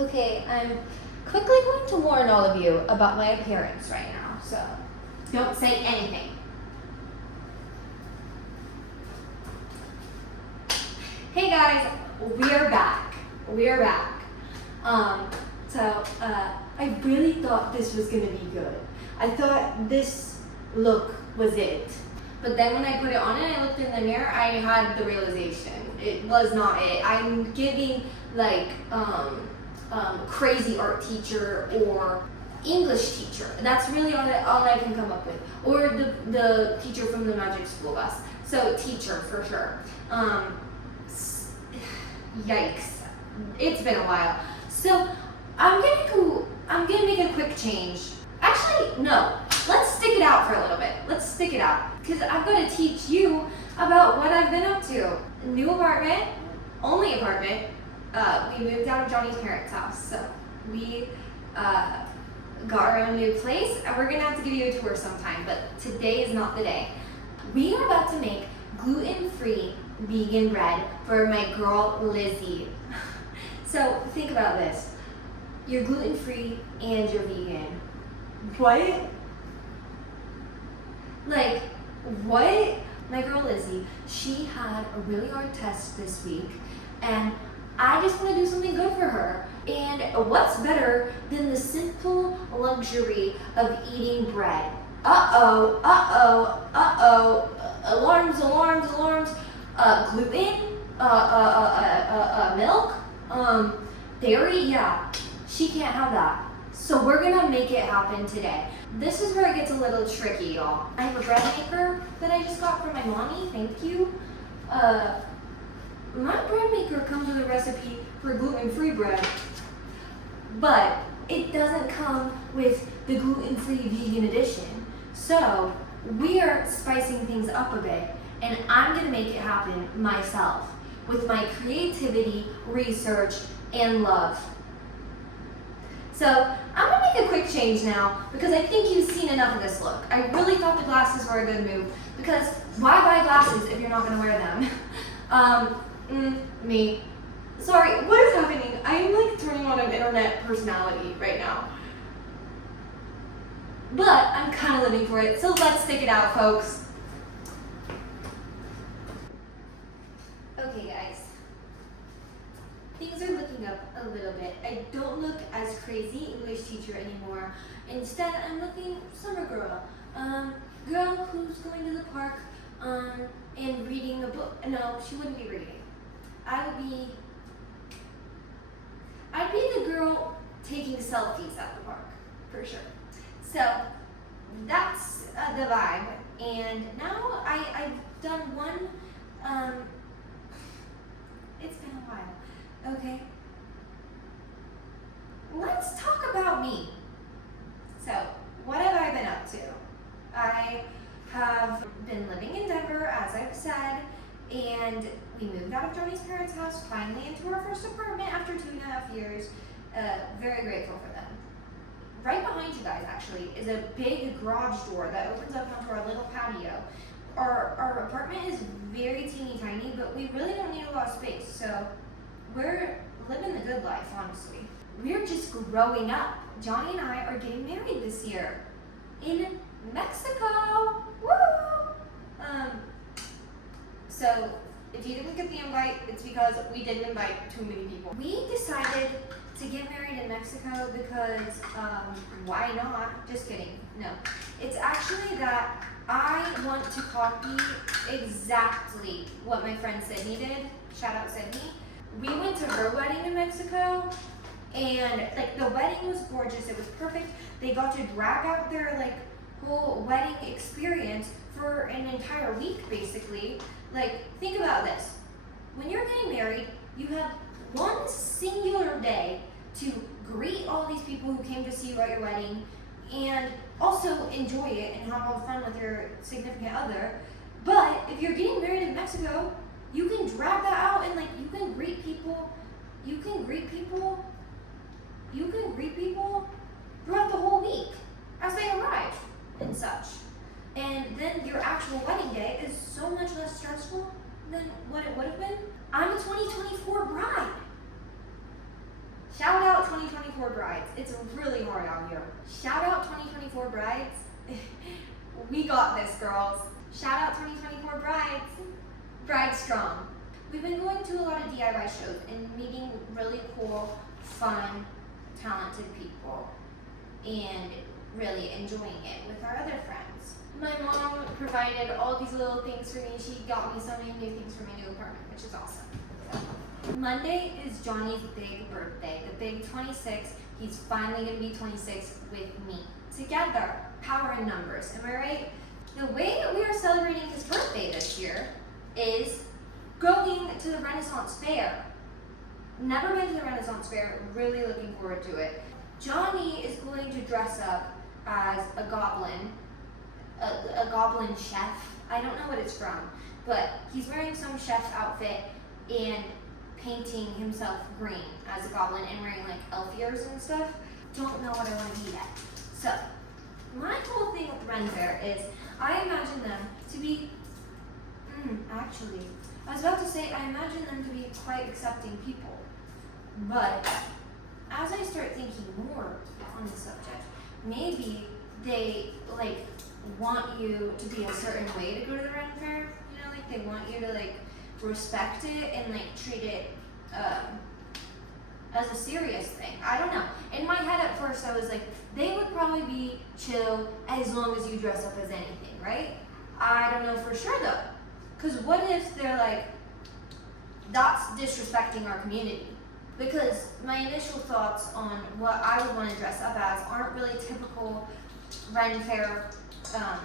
Okay, I'm quickly going to warn all of you about my appearance right now, so don't say anything. Hey guys, we are back. I really thought this was gonna be good. I thought this look was it. But then when I put it on and I looked in the mirror, I had the realization it was not it. I'm giving like crazy art teacher or English teacher. That's really all I can come up with. Or the teacher from the magic school bus. So teacher for sure. Yikes. It's been a while. So I'm gonna make a quick change. Actually, no. Let's stick it out for a little bit. Let's stick it out. Because I've got to teach you about what I've been up to. New apartment, only apartment. We moved out of Johnny's parents' house. So we got our own new place, and we're gonna have to give you a tour sometime, but today is not the day. We are about to make gluten-free vegan bread for my girl Lizzie. So think about this. You're gluten-free and you're vegan. What? Like, what? My girl Lizzie, she had a really hard test this week, and I just want to do something good for her. And what's better than the simple luxury of eating bread? Alarms. Gluten? Milk? Dairy? Yeah, she can't have that. So we're gonna make it happen today. This is where it gets a little tricky, y'all. I have a bread maker that I just got from my mommy, thank you. My bread maker comes with a recipe for gluten-free bread, but it doesn't come with the gluten-free vegan edition. So we are spicing things up a bit, and I'm gonna make it happen myself with my creativity, research, and love. So I'm gonna make a quick change now because I think you've seen enough of this look. I really thought the glasses were a good move because why buy glasses if you're not gonna wear them? Me. Sorry, what is happening? I'm like turning on an internet personality right now. But I'm kind of living for it, so let's stick it out, folks. Okay, guys. Things are looking up a little bit. I don't look as crazy English teacher anymore. Instead, I'm looking summer girl. Girl who's going to the park and reading a book. No, she wouldn't be reading. I'd be the girl taking selfies at the park, for sure. So that's the vibe. And now I've done one, it's been a while, okay? Let's talk about me. So what have I been up to? I have been living in Denver, as I've said, and we moved out of Johnny's parents' house, finally into our first apartment after 2.5 years. Very grateful for them. Right behind you guys, actually, is a big garage door that opens up onto our little patio. Our apartment is very teeny tiny, but we really don't need a lot of space, so we're living the good life, honestly. We're just growing up. Johnny and I are getting married this year in Mexico. Woo! So if you didn't get the invite, it's because we didn't invite too many people. We decided to get married in Mexico because why not? Just kidding. No. It's actually that I want to copy exactly what my friend Sydney did. Shout out Sydney. We went to her wedding in Mexico, and like the wedding was gorgeous. It was perfect. They got to drag out their like whole wedding experience for an entire week, basically. Like, think about this. When you're getting married, you have one singular day to greet all these people who came to see you at your wedding and also enjoy it and have all fun with your significant other. But if you're getting married in Mexico, you can drag that out and like you can greet people throughout the whole week as they arrive and such. And then your actual wedding day is so much less stressful than what it would have been. I'm a 2024 bride. Shout out 2024. 2024 brides. It's really hard out here. Shout out 2024 brides. We got this, girls. Shout out 2024 brides. Bride strong. We've been going to a lot of DIY shows and meeting really cool, fun, talented people and really enjoying it with our other friends. My mom provided all these little things for me. She got me so many new things for my new apartment, which is awesome. Monday is Johnny's big birthday, the big 26. He's finally gonna be 26 with me. Together, power in numbers, am I right? The way that we are celebrating his birthday this year is going to the Renaissance Fair. Never been to the Renaissance Fair, really looking forward to it. Johnny is going to dress up as a goblin chef. I don't know what it's from, but he's wearing some chef's outfit and painting himself green as a goblin and wearing like elf ears and stuff. Don't know what I want to be yet. So, my whole thing with Ren Fair is I imagine them to be, actually, I was about to say I imagine them to be quite accepting people. But as I start thinking more on the subject, maybe they like want you to be a certain way to go to the Ren Fair. You know, like they want you to like respect it and like treat it as a serious thing. I don't know. In my head at first I was like, they would probably be chill as long as you dress up as anything, right? I don't know for sure though. Because what if they're like, that's disrespecting our community? Because my initial thoughts on what I would want to dress up as aren't really typical Ren Fair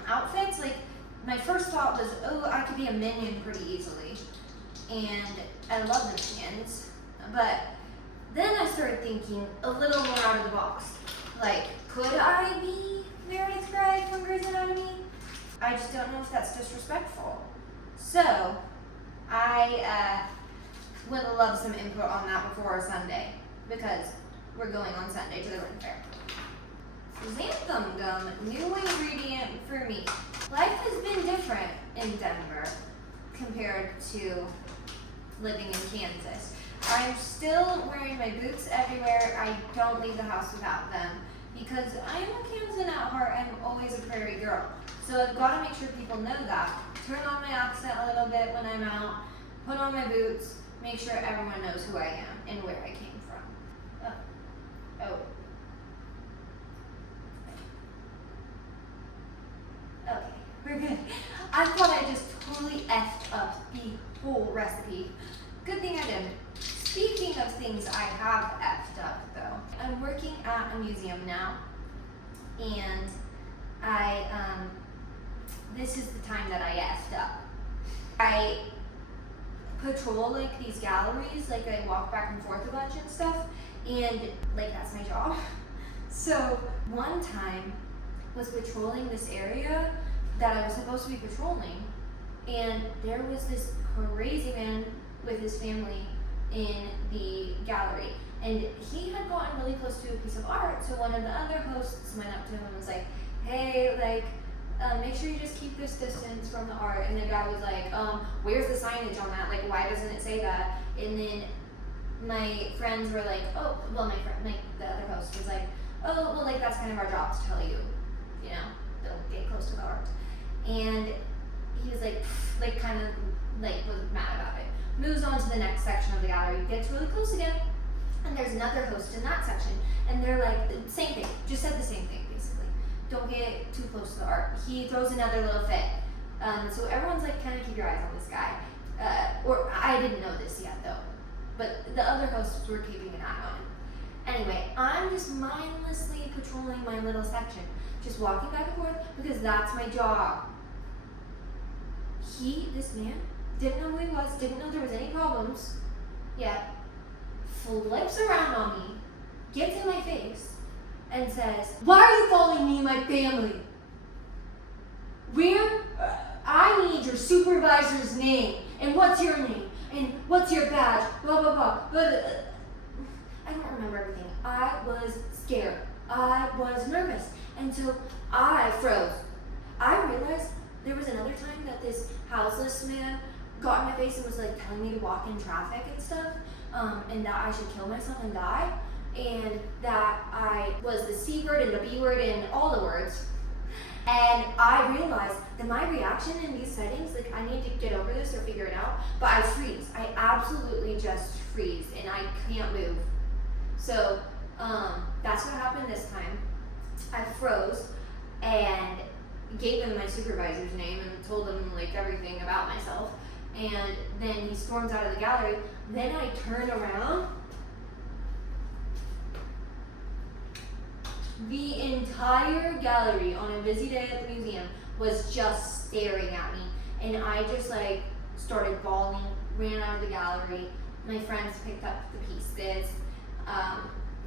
outfits. Like, my first thought was, oh, I could be a minion pretty easily. And I love the minions. But then I started thinking a little more out of the box. Like, could I be Meredith Grey from Grey's Anatomy? I just don't know if that's disrespectful. So, I would love some input on that before our Sunday, because we're going on Sunday to the Ren Fair. Xanthan gum, new ingredient for me. Life has been different in Denver compared to living in Kansas. I'm still wearing my boots everywhere. I don't leave the house without them because I'm a Kansan at heart. I'm always a prairie girl. So I've got to make sure people know that. Turn on my accent a little bit when I'm out, put on my boots, make sure everyone knows who I am and where I came from. Okay, we're good. I thought I just totally effed up the whole recipe. Good thing I didn't. Speaking of things I have effed up though, I'm working at a museum now, and this is the time that I effed up. I patrol like these galleries, like I walk back and forth a bunch and stuff, and like that's my job. So one time was patrolling this area that I was supposed to be patrolling, and there was this crazy man with his family in the gallery, and he had gotten really close to a piece of art. So one of the other hosts went up to him and was like, hey, like, make sure you just keep this distance from the art. And the guy was like, where's the signage on that? Like, why doesn't it say that? And then my friends were like, oh, well, the other host was like, oh, well, like, that's kind of our job to tell you, you know, don't get close to the art. And he was like, kind of, like, was mad about it. Moves on to the next section of the gallery, gets really close again, and there's another host in that section, and they're like, same thing, just said the same thing, basically. Don't get too close to the art. He throws another little fit. So everyone's like, kind of keep your eyes on this guy. Or I didn't know this yet, though, but the other hosts were keeping an eye on him. Anyway, I'm just mindlessly patrolling my little section, just walking back and forth, because that's my job. This man, didn't know who he was, didn't know there was any problems yet, flips around on me, gets in my face, and says, why are you following me and my family? I need your supervisor's name, and what's your name, and what's your badge, blah, blah, blah. I don't remember everything. I was scared. I was nervous, and so I froze. I realized there was another time that this houseless man got in my face and was like telling me to walk in traffic and stuff, and that I should kill myself and die. and that I was the C word and the B word and all the words. And I realized that my reaction in these settings, like I need to get over this or figure it out, but I freeze. I absolutely just freeze and I can't move. So that's what happened this time. I froze and gave him my supervisor's name and told him like everything about myself. And then he storms out of the gallery. Then I turn around. The entire gallery on a busy day at the museum was just staring at me. And I just like started bawling, ran out of the gallery. My friends picked up the pieces.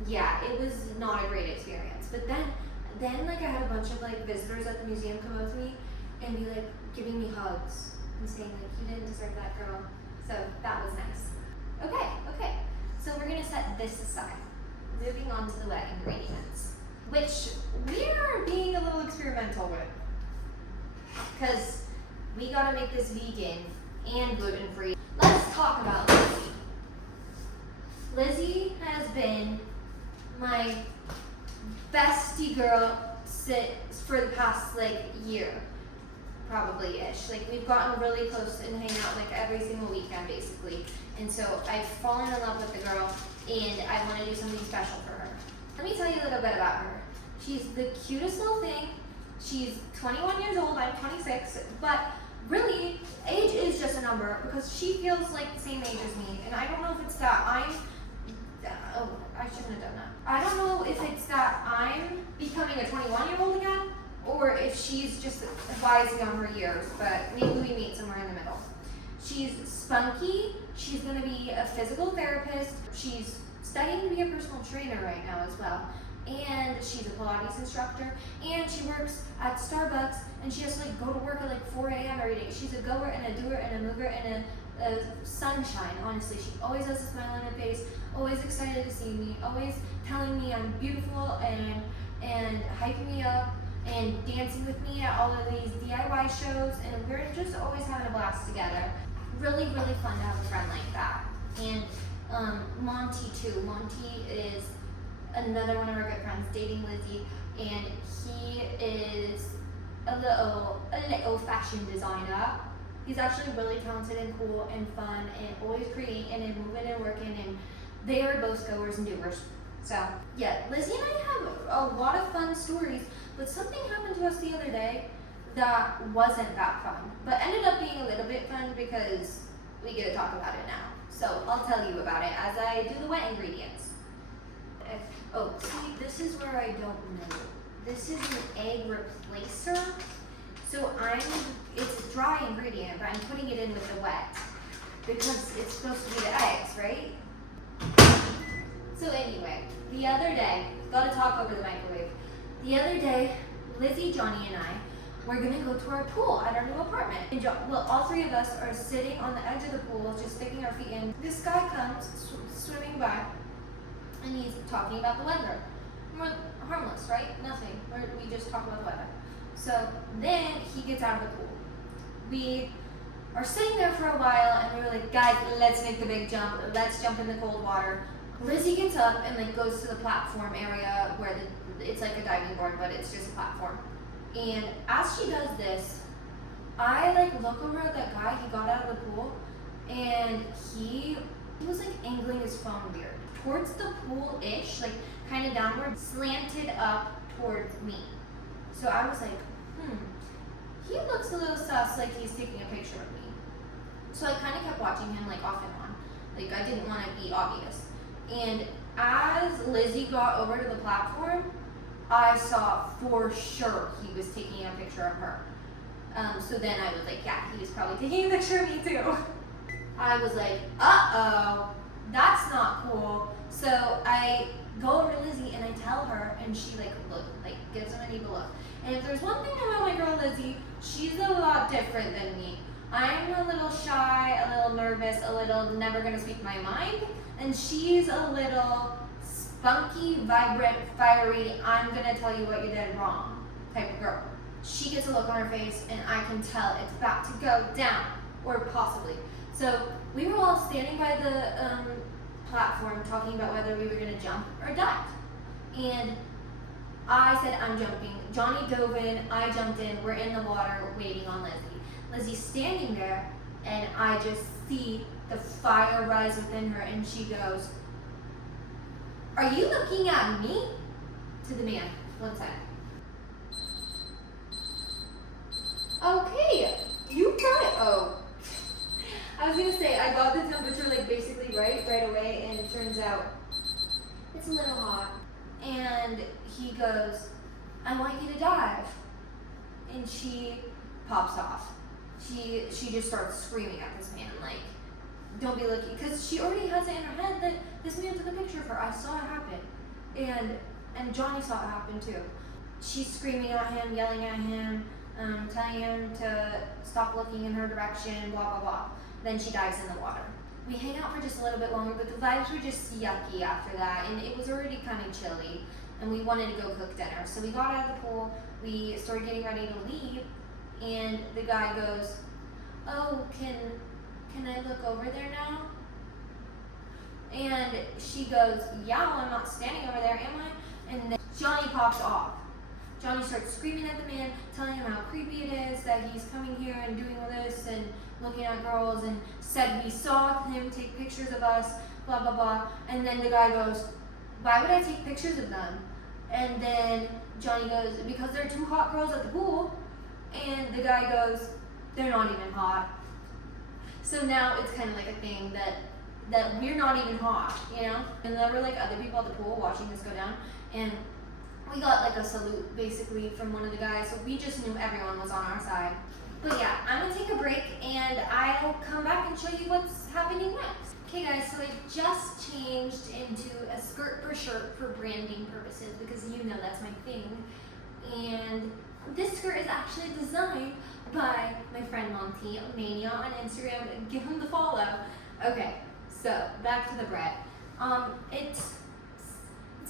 Yeah, it was not a great experience. But then like I had a bunch of like visitors at the museum come up to me and be like giving me hugs and saying like, you didn't deserve that, girl. So that was nice. Okay. So we're gonna set this aside. Moving on to the wet ingredients, which we are being a little experimental with, because we gotta make this vegan and gluten-free. Let's talk about Lizzie. Lizzie has been my bestie girl for the past like year, probably-ish. Like we've gotten really close and hang out like every single weekend basically. And so I've fallen in love with the girl and I want to do something special for her. Let me tell you a little bit about her. She's the cutest little thing. She's 21 years old, I'm 26, but really, age is just a number because she feels like the same age as me. And I don't know if it's that I shouldn't have done that. I don't know if it's that I'm becoming a 21-year-old again, or if she's just advising on her years, but maybe we meet somewhere in the middle. She's spunky. She's gonna be a physical therapist. She's studying to be a personal trainer right now as well. And she's a Pilates instructor, and she works at Starbucks, and she has to like go to work at like 4 a.m. every day. She's a goer and a doer and a mover and a sunshine, honestly. She always has a smile on her face, always excited to see me, always telling me I'm beautiful and hyping me up and dancing with me at all of these DIY shows, and we're just always having a blast together. Really, really fun to have a friend like that. And Monty too. Monty is another one of our good friends dating Lizzie, and he is a little fashion designer. He's actually really talented and cool and fun and always creating and moving and working, and they are both goers and doers. So yeah, Lizzie and I have a lot of fun stories, but something happened to us the other day that wasn't that fun, but ended up being a little bit fun because we get to talk about it now. So I'll tell you about it as I do the wet ingredients. Oh, see, this is where I don't know. This is an egg replacer. So it's a dry ingredient, but I'm putting it in with the wet because it's supposed to be the eggs, right? So anyway, the other day, gotta talk over the microwave. The other day, Lizzie, Johnny, and I were gonna go to our pool at our new apartment. And all three of us are sitting on the edge of the pool, just sticking our feet in. This guy comes swimming by, and he's talking about the weather. We're harmless, right? Nothing. We just talk about the weather. So then he gets out of the pool. We are sitting there for a while, and we were like, guys, let's make the big jump. Let's jump in the cold water. Lizzie gets up and like goes to the platform area where it's like a diving board, but it's just a platform. And as she does this, I like look over at that guy. He got out of the pool, and he was like angling his phone weird towards the pool-ish, like kind of downward, slanted up towards me. So I was like, he looks a little sus, like he's taking a picture of me. So I kind of kept watching him like off and on. Like I didn't want to be obvious. And as Lizzie got over to the platform, I saw for sure he was taking a picture of her. So then I was like, yeah, he was probably taking a picture of me too. I was like, uh-oh, that's not cool. So I go over to Lizzie and I tell her, and she gives him an evil look. And if there's one thing about my girl Lizzie, she's a lot different than me. I'm a little shy, a little nervous, a little never gonna speak my mind, and she's a little spunky, vibrant, fiery, I'm gonna tell you what you did wrong type of girl. She gets a look on her face, and I can tell it's about to go down, or possibly. So we were all standing by the platform talking about whether we were gonna jump or dive. And I said, I'm jumping. Johnny dove in, I jumped in, we're in the water waiting on Lizzie. Lizzie's standing there, and I just see the fire rise within her, and she goes, "Are you looking at me?" To the man. One second. Okay, you got it. Oh. I was gonna say, I got the temperature like basically right away, and it turns out it's a little hot. And he goes, "I want you to dive." And she pops off. She just starts screaming at this man, like, "Don't be looking," because she already has it in her head that this man took a picture of her. I saw it happen. And Johnny saw it happen too. She's screaming at him, yelling at him, telling him to stop looking in her direction, blah, blah, blah. Then she dives in the water. We hang out for just a little bit longer, but the vibes were just yucky after that, and it was already kind of chilly, and we wanted to go cook dinner. So we got out of the pool, we started getting ready to leave, and the guy goes, "Oh, can I look over there now?" And she goes, "Yeah, well, I'm not standing over there, am I?" And then Johnny pops off. Johnny starts screaming at the man, telling him how creepy it is that he's coming here and doing all this and looking at girls, and said we saw him take pictures of us, blah, blah, blah. And then the guy goes, "Why would I take pictures of them?" And then Johnny goes, "Because they're two hot girls at the pool." And the guy goes, "They're not even hot." So now it's kind of like a thing that we're not even hot, you know? And there were like other people at the pool watching this go down, and we got like a salute basically from one of the guys, so we just knew everyone was on our side. But yeah, I'm gonna take a break and I'll come back and show you what's happening next. Okay guys, so I just changed into a skirt for shirt for branding purposes, because you know that's my thing. And this skirt is actually designed by my friend Monty Mania on Instagram. Give him the follow. Okay, so back to the bread. It's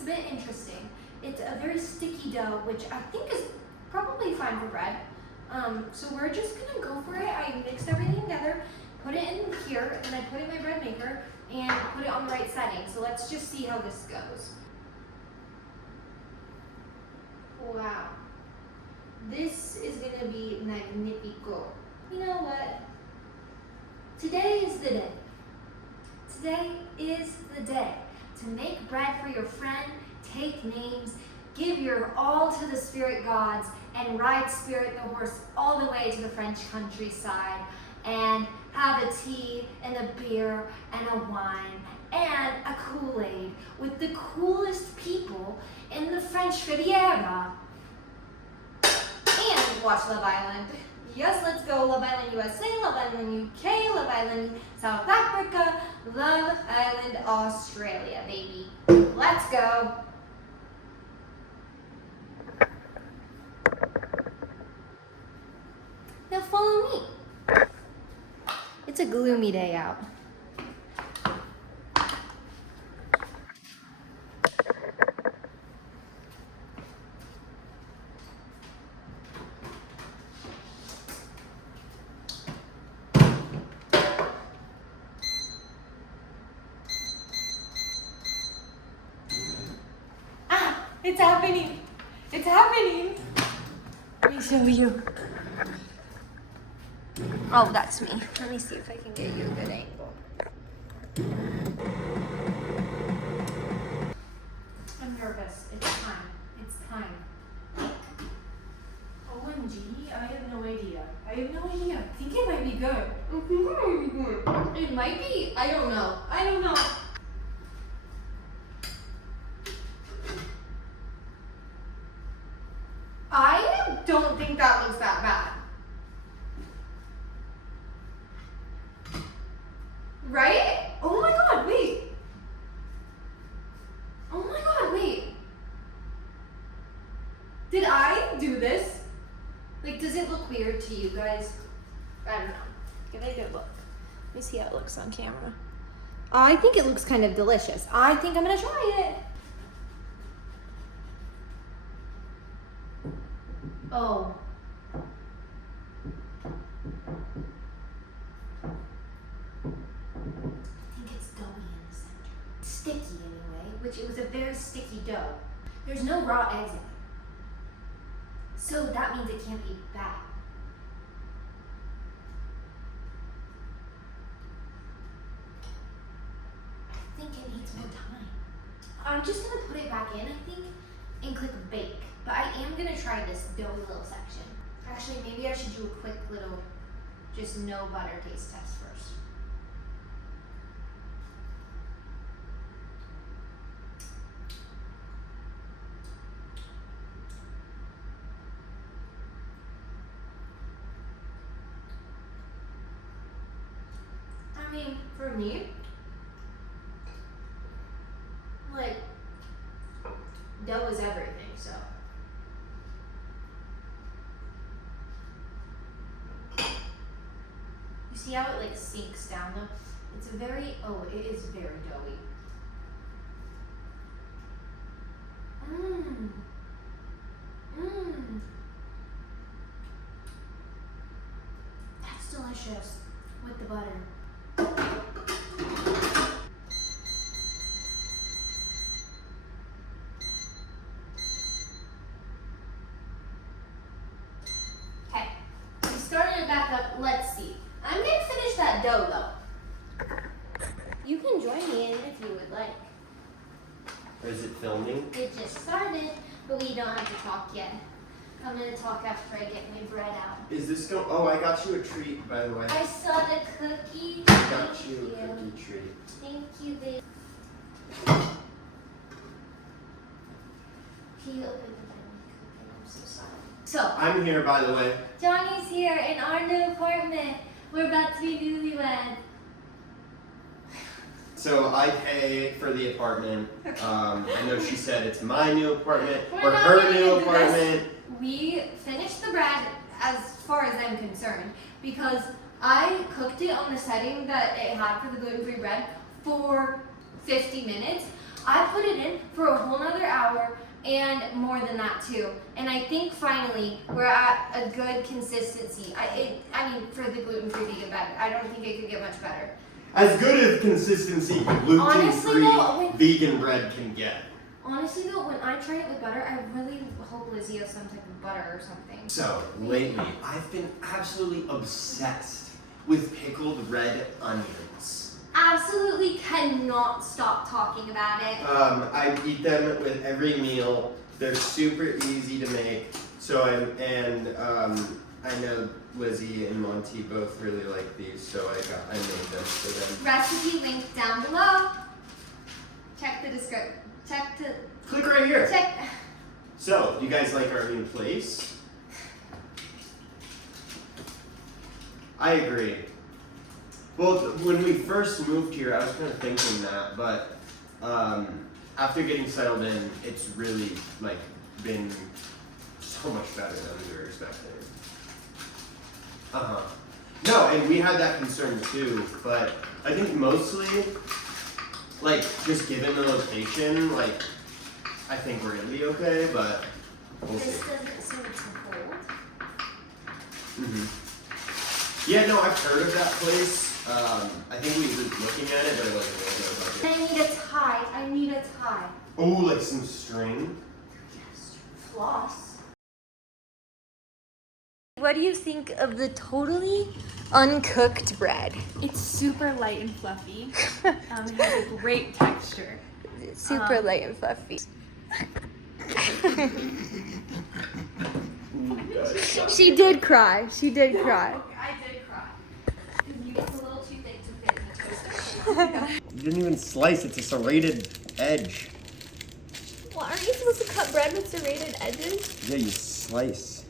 a bit interesting. It's a very sticky dough, which I think is probably fine for bread. So we're just gonna go for it. I mixed everything together, put it in here, and I put it in my bread maker and put it on the right setting. So let's just see how this goes. Wow. This is gonna be magnifico. You know what? Today is the day. Today is the day to make bread for your friend, take names, give your all to the spirit gods, and ride Spirit the horse all the way to the French countryside, and have a tea and a beer and a wine and a Kool-Aid with the coolest people in the French Riviera. And watch Love Island. Yes, let's go. Love Island USA, Love Island UK, Love Island South Africa, Love Island Australia, baby. Let's go. Now follow me. It's a gloomy day out. It's happening. It's happening. Let me show you. Oh, that's me. Let me see if I can get you a good angle. I'm nervous. It's time. It's time. OMG, I have no idea. I have no idea. I think it might be good. I think it might be good. It might be. I don't know. I don't know. I don't think that looks that bad. Right? Oh my god, wait. Oh my god, wait. Did I do this? Like, does it look weird to you guys? I don't know. Give it a good look. Let me see how it looks on camera. I think it looks kind of delicious. I think I'm gonna try it. Oh. I think it's doughy in the center. which it was a very sticky dough. There's no raw eggs in it. So that means it can't be bad. I think it needs more time. I'm just gonna put it back in, I think, and click bake. But I am gonna try this doughy little section. Actually, maybe I should do a quick little, just no butter taste test first. I mean, for me, like, dough is everything, so. You see how it like sinks down though? It's a very, oh, it is very doughy. Mmm. Mmm. That's delicious with the butter. Okay, we started it back up. Let's see. I'm gonna finish that dough though. You can join me in if you would like. Or is it filming? It just started, but we don't have to talk yet. I'm gonna talk after I get my bread out. Is this going? Oh, I got you a treat, by the way. I saw the cookie. I got you a cookie treat. Thank you, babe. Can you open the cookie? I'm so sorry. So, I'm here, by the way. Johnny's here in our new apartment. We're about to be newlyweds. So I pay for the apartment. I know she said it's my new apartment We're or not her gonna new do apartment. We finished the bread as far as I'm concerned because I cooked it on the setting that it had for the gluten-free bread for 50 minutes. I put it in for a whole nother hour and more than that too. And I think finally we're at a good consistency. I mean, for the gluten-free vegan bread, I don't think it could get much better. As good as consistency gluten-free vegan bread can get. Honestly though, when I try it with butter, I really hope Lizzie has some type of butter or something. So, lately, I've been absolutely obsessed with pickled red onions. Absolutely cannot stop talking about it. I eat them with every meal. They're super easy to make. So I know Lizzie and Monty both really like these, so I made them for them. Recipe link down below. Check the description. Click right here. Check. So, do you guys like our new place? I agree. Well, when we first moved here, I was kind of thinking that, but after getting settled in, it's really like been so much better than we were expecting. No, and we had that concern too, but I think mostly, like, just given the location, like, I think we're gonna be okay, but we'll see. This doesn't seem to hold. Yeah, no, I've heard of that place. I think we were looking at it, but it wasn't really I need a tie. I need a tie. Oh, like some string? Yes. Floss. What do you think of the totally uncooked bread? It's super light and fluffy. It has a great texture. It's super light and fluffy. She did cry. She did cry. I did cry. It's a little too thick to fit in the toaster. You didn't even slice, it's a serrated edge. Well, aren't you supposed to cut bread with serrated edges? Yeah, you slice.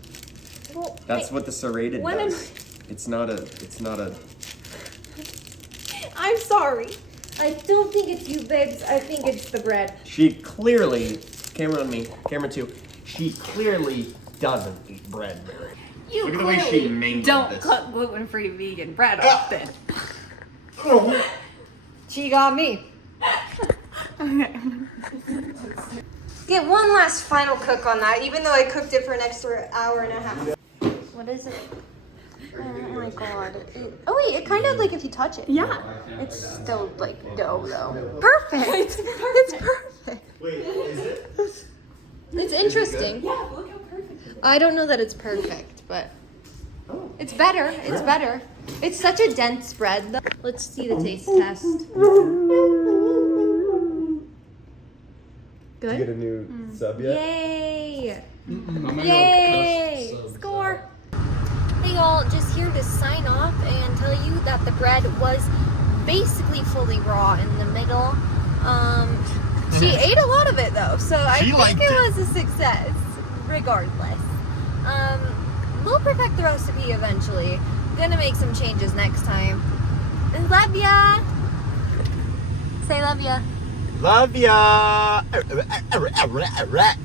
Well, That's what the serrated what does. It's not a. I'm sorry. I don't think it's you, babes. I think it's the bread. She clearly, camera on me, camera 2, she clearly doesn't eat bread. You Look at the way she mangled don't this. cook gluten-free vegan bread often. She got me. Okay. Get one last final cook on that, even though I cooked it for an extra hour and a half. What is it? Oh my god. Oh wait, it kind of like if you touch it. Yeah. It's still like dough though. Perfect. It's perfect. It's interesting. Yeah, but look how perfect it is. I don't know that it's perfect, but Oh. it's better. It's better. It's such a dense bread, though. Let's see the taste test. Did you get Good. a new sub yet? Yay! I'm Yay! Score! Hey y'all, just here to sign off and tell you that the bread was basically fully raw in the middle. She ate a lot of it though, so I think liked it it. was a success, regardless. We'll perfect the recipe eventually. Gonna make some changes next time. Love ya! Say love ya. Love ya!